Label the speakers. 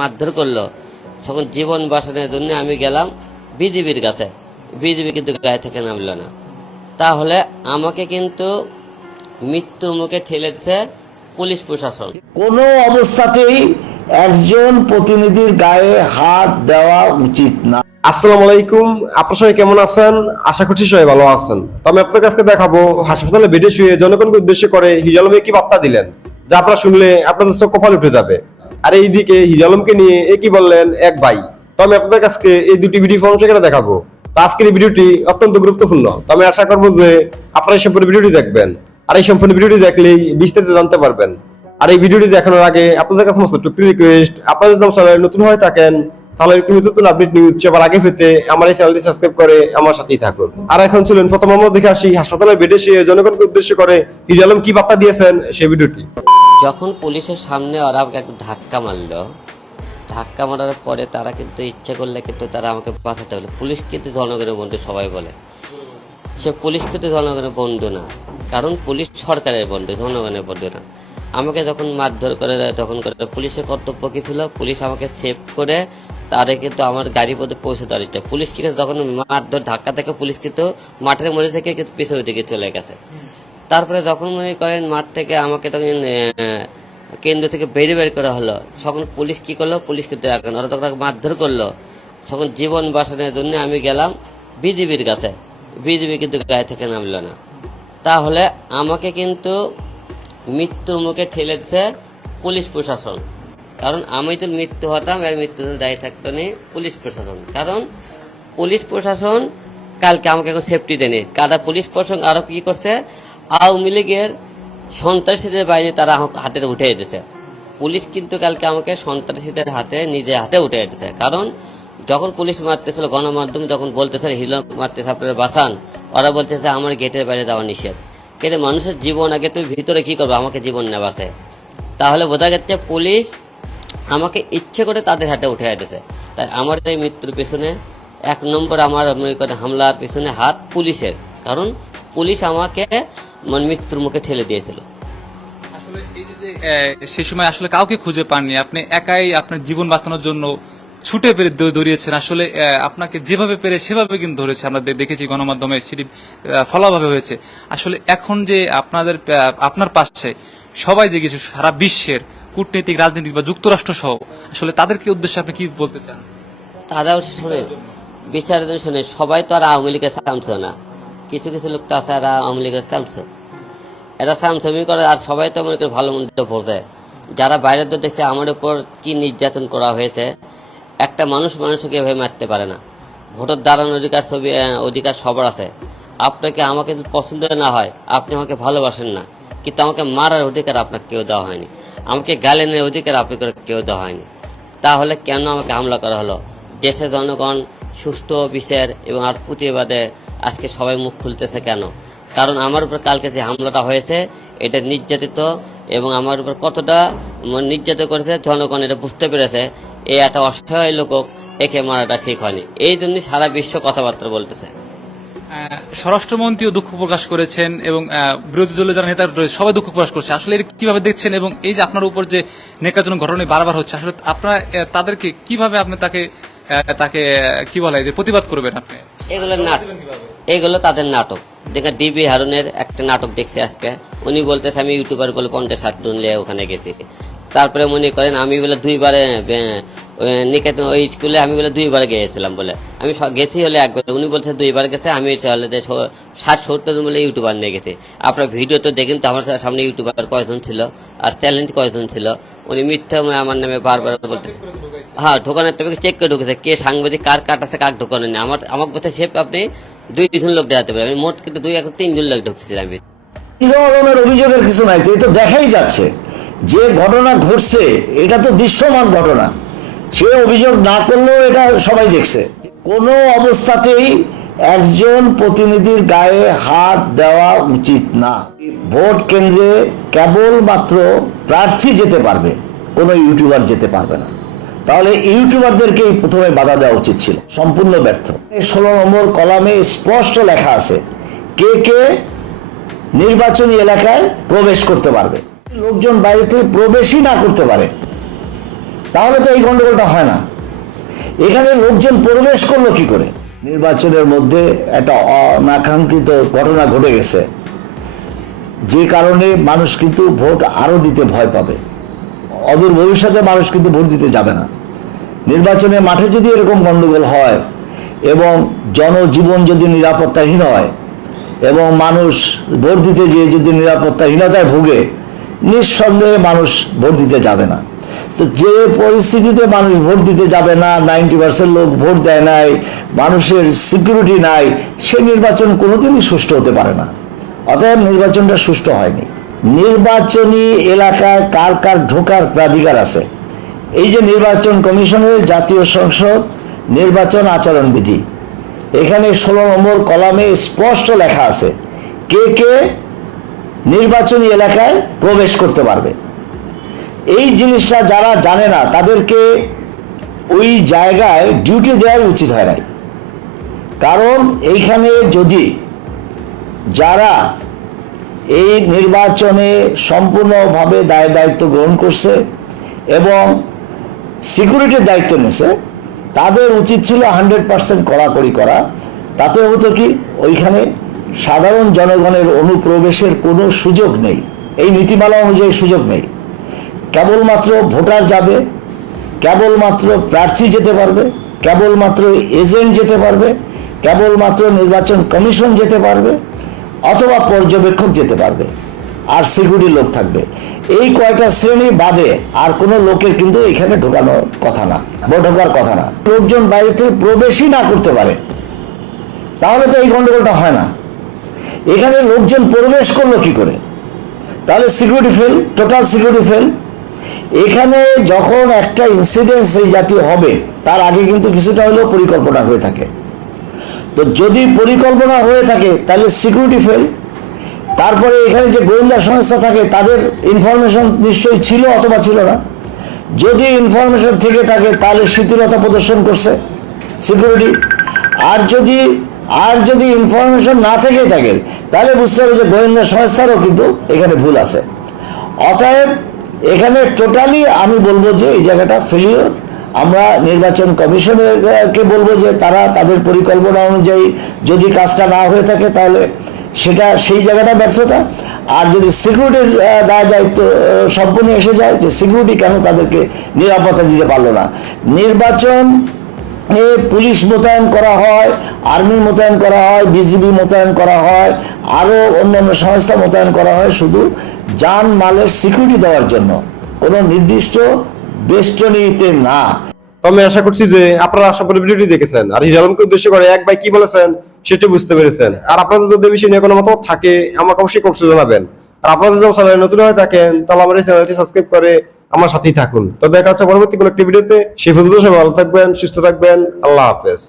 Speaker 1: মারধর করল। তখন জীবন বাঁচানোর জন্য আমি গেলাম বিজেপির কাছে। বিজেপি কিন্তু গায়ে থেকে নামলো না। তাহলে আমাকে কিন্তু মৃত্যুর মুখে ঠেলে দিচ্ছে পুলিশ প্রশাসন।
Speaker 2: কোনো অবস্থাতেই একজন প্রতিনিধির গায়ে হাত দেওয়া উচিত না।
Speaker 3: আসসালামু আলাইকুম। আপনার সবাই কেমন আছেন? আশা করছি সবাই ভালো আছেন। তো আমি আপনার কাছে দেখাবো হাসপাতালে বেডে শুয়ে জনগণকে উদ্দেশ্য করে হিজালমে কি বার্তা দিলেন যা আপনারা শুনলে আপনাদের চোখ কপাল উঠে যাবে। আর এইদিকে হিজালমকে নিয়ে এ কি বললেন? এক ভাই। তো আমি আপনাদের কাছে এই দুটি ভিডিও ফর্ম সেখানে দেখাবো। তো আজকের এই ভিডিওটি অত্যন্ত গুরুত্বপূর্ণ। তো আমি আশা করব যে আপনারা এই সম্পূর্ণ ভিডিওটি দেখবেন। আর এই সম্পূর্ণ ভিডিওটি দেখলেই বিস্তারিত জানতে পারবেন। আর এই ভিডিওটি দেখানোর আগে আপনাদের কাছে সমস্ত টুকরি রিকোয়েস্ট আপনারা যদি আমার চ্যানেলে নতুন হয়ে থাকেন, তাহলে একটু নতুন আপডেট নিউজ সবার আগে পেতে আমার এই চ্যানেলটি সাবস্ক্রাইব করে আমার সাথেই থাকুন। আর এখন চলুন, প্রথম আমরা দেখে আসি হাসপাতালে বেডে শুয়ে জনগণকে উদ্দেশ্য করে হিজু আলম কি বার্তা দিয়েছেন সেই ভিডিওটি।
Speaker 1: যখন পুলিশের সামনে ওরা আমাকে একটা ধাক্কা মারলো, ধাক্কা মারার পরে তারা কিন্তু ইচ্ছে করলে কিন্তু তারা আমাকে বাঁচাতে পারল পুলিশ কিন্তু জনগণের বন্ধু সবাই বলে। সে পুলিশ কিন্তু জনগণের বন্ধু না, কারণ পুলিশ সরকারের বন্ধু জনগণের বন্ধু না। আমাকে যখন মারধর করে তখন করে পুলিশের কর্তব্য কি ছিল? পুলিশ আমাকে সেভ করে তারে কিন্তু আমার গাড়ি পথে পৌঁছে দাঁড়িয়েছে পুলিশ কিন্তু তখন মারধর, ধাক্কা থেকে পুলিশ কিন্তু মাঠের মধ্যে থেকে কিন্তু পিছনের দিকে চলে গেছে। তারপরে যখন মনে করেন মাঠ থেকে আমাকে তখন কেন্দ্র থেকে বের বের করা হলো। তখন পুলিশ কি করল? পুলিশ কিন্তু রাখেন। ওরা তখন মারধর করল। তখন জীবন বাঁচানোর জন্য আমি গেলাম বিজেপির কাছে। বিজেপি কিন্তু গায়ে থেকে নামলো না। তাহলে আমাকে কিন্তু মৃত্যুর মুখে ঠেলে দিচ্ছে পুলিশ প্রশাসন। কারণ আমি তো মৃত্যু হতাম, আর মৃত্যুতে দায়ী থাকতো নি পুলিশ প্রশাসন। কারণ পুলিশ প্রশাসন কালকে আমাকে এখন সেফটি দেয়নি। কাদা পুলিশ প্রশাসন আরও কি করছে? আওয়ামী লীগের সন্ত্রাসীদের বাইরে তারা হাতে উঠে দিতেছে পুলিশ কিন্তু কালকে আমাকে সন্ত্রাসীদের হাতে নিজে হাতে উঠে দিতেছে কারণ যখন পুলিশ মারতেছিল, গণমাধ্যমে যখন বলতেছিল, হিলো মারতেছে আপনারা বাঁচান ওরা বলতেছে আমার গেটের বাইরে যাওয়া নিষেধ কিন্তু মানুষের জীবন আগে তুমি ভিতরে কি করবে? আমাকে জীবন নেবাতে তাহলে বোঝা যাচ্ছে পুলিশ আমাকে ইচ্ছে করে তাদের হাতে উঠে দিতেছে তাই আমার এই মৃত্যুর পেছনে এক নম্বর আমার মনে করেন হামলার পেছনে হাত পুলিশের। কারণ পুলিশ আমাকে মৃত্যুর মুখে ঠেলে দিয়েছিল।
Speaker 4: আসলে এই যে যে, সে সময় আসলে কাউকে খুঁজে পাননি। আপনি একাই আপনার জীবন বাঁচানোর জন্য ছুটে পেরে দৌড়িয়েছেন। আসলে আপনাকে যেভাবে পেরে সেভাবে কিন্তু ধরেছে। আমরা দেখেছি গণমাধ্যমে সেটি ফলাভাবে হয়েছে। আসলে এখন যে আপনাদের আপনার পাশে সবাই যে কিছু সারা বিশ্বের কূটনৈতিক রাজনীতিক বা যুক্তরাষ্ট্র সহ আসলে তাদেরকে উদ্দেশ্যে আপনি কি বলতে চান?
Speaker 1: তারাও শুনে বিচারের শুনে সবাই তো আর আওয়ামী লীগের না। কিছু কিছু লোক তো আছে, এরা আওয়ামী লীগের চামছে এরা চামচামি করে, আর সবাই তো মনে ভালো মন্দ বোঝে। যারা বাইরে তো দেখছে আমার উপর কি নির্যাতন করা হয়েছে, একটা মানুষ মানুষকে এভাবে মারতে পারে না। ভোটের দাঁড়ানোর অধিকার ছবি অধিকার সবার আছে। আপনাকে আমাকে যদি পছন্দ না হয়, আপনি আমাকে ভালোবাসেন না। কিন্তু আমাকে মারার অধিকার আপনাকে কেউ দেওয়া হয়নি। আমাকে গালেনের অধিকার আপনাকে কেউ দেওয়া হয়নি। তাহলে কেন আমাকে হামলা করা হলো? দেশের জনগণ সুস্থ বিচার এবং আর প্রতিবাদে আজকে সবাই মুখ খুলতেছে কেন? কারণ আমার উপর কালকে যে হামলাটা হয়েছে, এটা নির্যাতিত এবং আমার উপর কতটা নির্যাতিত করেছে জনগণ এটা বুঝতে পেরেছে। এই একটা অসহায় লোক একে মারাটা ঠিক হয়নি। এই জন্যই সারা বিশ্ব কথাবার্তা বলতেছে।
Speaker 4: স্বরাষ্ট্রমন্ত্রীও দুঃখ প্রকাশ করেছেন এবং বিরোধী দলের যারা নেতা রয়েছে, সবাই দুঃখ প্রকাশ করছে। আসলে এর কীভাবে দেখছেন এবং এই যে আপনার উপর যে নেকাজনক ঘটনা বারবার হচ্ছে, আসলে আপনার তাদেরকে কীভাবে আপনি তাকে তাকে কি বলা যে প্রতিবাদ করবেন আপনি?
Speaker 1: এগুলো নাটক তাদের নাটক। দেখে ডিবি হারুনের একটা নাটক দেখছি আজকে। উনি বলতেছে, আমি ইউটিউবার বলে পঞ্চাশ ষাট জন নিয়ে ওখানে গেছি। তারপরে মনে করেন, আমি বলে দুইবারে নিকেতন ওই স্কুলে আমি বলে দুইবার গিয়েছিলাম বলে। আমি গেছি হলে একবার উনি বলছে, দুইবার গেছে, আমি হলে যে ষাট, সত্তর জন বলে ইউটিউবার নিয়ে গেছি। আপনার ভিডিও তো দেখেন তো, আমার সামনে ইউটিউবার কয়জন ছিল, আর চ্যালেঞ্জ কয়জন ছিল? উনি মিথ্যা আমার নামে বারবার বলতেছে। হ্যাঁ ঢোকানোর টাকা চেক করে ঢুকেছে, কে সাংবাদিক, কার কাটাছে কাক ঢোকানো নেই। আমার আমার কথা সেপ আপনি দুই জন লোক দেখাতে পারেন। আমি মোট কিন্তু দুই, এখন তিনজন লোক ঢুকছিলাম আমি।
Speaker 2: অভিযোগের কিছু নাই, তো তো দেখাই যাচ্ছে। যে ঘটনা ঘটছে, এটা তো দৃশ্যমান ঘটনা। সে অভিযোগ না করলেও এটা সবাই দেখছে। কোনো অবস্থাতেই একজন প্রতিনিধির গায়ে হাত দেওয়া উচিত না। ভোট কেন্দ্রে কেবলমাত্র প্রার্থী যেতে পারবে, কোনো ইউটিউবার যেতে পারবে না। তাহলে ইউটিউবারদেরকেই প্রথমে বাধা দেওয়া উচিত ছিল। সম্পূর্ণ ব্যর্থ। ষোলো নম্বর কলামে স্পষ্ট লেখা আছে, কে কে নির্বাচনী এলাকায় প্রবেশ করতে পারবে। লোকজন থেকে প্রবেশই না করতে পারে, তাহলে তো এই গন্ডগোলটা হয় না। এখানে লোকজন প্রবেশ করল কি করে? নির্বাচনের মধ্যে একটা অনাকাঙ্ক্ষিত ঘটনা ঘটে গেছে। যে কারণে মানুষ কিন্তু ভোট আরও দিতে ভয় পাবে। অদূর ভবিষ্যতে মানুষ কিন্তু ভোট দিতে যাবে না। নির্বাচনের মাঠে যদি এরকম গন্ডগোল হয় এবং জনজীবন যদি নিরাপত্তাহীন হয় এবং মানুষ ভোট দিতে যেয়ে যদি নিরাপত্তাহীনতায় ভুগে, নিঃসন্দেহে মানুষ ভোট দিতে যাবে না। তো যে পরিস্থিতিতে মানুষ ভোট দিতে যাবে না, নাইনটি পার্সেন্ট লোক ভোট দেয় নাই, মানুষের সিকিউরিটি নাই, সে নির্বাচন কোনোদিনই সুষ্ঠু হতে পারে না। অতএব নির্বাচনটা সুষ্ঠু হয়নি। নির্বাচনী এলাকায় কার কার ঢোকার প্রাধিকার আছে? এই যে নির্বাচন কমিশনের জাতীয় সংসদ নির্বাচন আচরণ বিধি। এখানে ষোলো নম্বর কলামে স্পষ্ট লেখা আছে, কে কে নির্বাচনী এলাকায় প্রবেশ করতে পারবে। এই জিনিসটা যারা জানে না, তাদেরকে ওই জায়গায় ডিউটি দেওয়াই উচিত হয় নাই। কারণ এইখানে যদি যারা এই নির্বাচনে সম্পূর্ণভাবে দায় দায়িত্ব গ্রহণ করছে এবং সিকিউরিটির দায়িত্ব নিছে। তাদের উচিত ছিল হান্ড্রেড পার্সেন্ট কড়াকড়ি করা। তাতে হতো কি, ওইখানে সাধারণ জনগণের অনুপ্রবেশের কোনো সুযোগ নেই। এই নীতিমালা অনুযায়ী সুযোগ নেই। কেবলমাত্র ভোটার যাবে, কেবলমাত্র প্রার্থী যেতে পারবে, কেবলমাত্র এজেন্ট যেতে পারবে, কেবলমাত্র নির্বাচন কমিশন যেতে পারবে অথবা পর্যবেক্ষক যেতে পারবে। আর সিকিউরিটি লোক থাকবে। এই কয়টা শ্রেণি বাদে আর কোনো লোকের কিন্তু এখানে ঢোকানোর কথা না, বা ঢোকার কথা না। লোকজন বাইরে থেকে প্রবেশই না করতে পারে। তাহলে তো এই গন্ডগোলটা হয় না। এখানে লোকজন প্রবেশ করল কি করে? তাহলে security fail total security fail এখানে যখন একটা ইনসিডেন্স এই জাতীয় হবে, তার আগে কিন্তু কিছুটা হলেও পরিকল্পনা হয়ে থাকে। তো যদি পরিকল্পনা হয়ে থাকে, তাহলে সিকিউরিটি ফেল তারপরে এখানে যে গোয়েন্দা সংস্থা থাকে, তাদের ইনফরমেশন নিশ্চয়ই ছিল অথবা ছিল না। যদি ইনফরমেশন থেকে থাকে, তাহলে শিথিলতা প্রদর্শন করছে সিকিউরিটি আর যদি আর যদি ইনফরমেশন না থেকে থাকে, তাহলে বুঝতে হবে যে গোয়েন্দা সংস্থারও কিন্তু এখানে ভুল আছে। অতএব এখানে টোটালি আমি বলব যে এই জায়গাটা ফেলিওর আমরা নির্বাচন কমিশনকে বলব যে তারা তাদের পরিকল্পনা অনুযায়ী যদি কাজটা না হয়ে থাকে তাহলে সেটা সেই জায়গাটা ব্যর্থতা। আর যদি সিকিউরিটির দায় দায়িত্ব সম্পূর্ণ এসে যায় যে সিকিউরিটি কেন তাদেরকে নিরাপত্তা দিতে পারল না। নির্বাচন এ পুলিশ মোতায়েন করা হয়, আর্মি মোতায়েন করা হয়, বিজিবি মোতায়েন করা হয়, আরও অন্যান্য সংস্থা মোতায়েন করা হয় শুধু যান মালের সিকিউরিটি দেওয়ার জন্য। কোনো নির্দিষ্ট বেষ্টনীতে না।
Speaker 3: আমি আশা করছি যে আপনারা আশা করি ভিডিওটি দেখেছেন। আর হিরালমকে উদ্দেশ্য করে এক ভাই কি বলেছেন, সেটি বুঝতে পেরেছেন। আর আপনাদের যদি বিষয় নিয়ে কোনো মতামত থাকে, আমাকে অবশ্যই কমেন্টে জানাবেন। আর আপনারা যদি চ্যানেলে নতুন হয়ে থাকেন, তাহলে আমার এই চ্যানেলটি সাবস্ক্রাইব করে আমার সাথেই থাকুন। তো দেখা হচ্ছে পরবর্তী কোনো একটি ভিডিওতে। সেই পর্যন্ত সবাই ভালো থাকবেন, সুস্থ থাকবেন। আল্লাহ হাফেজ।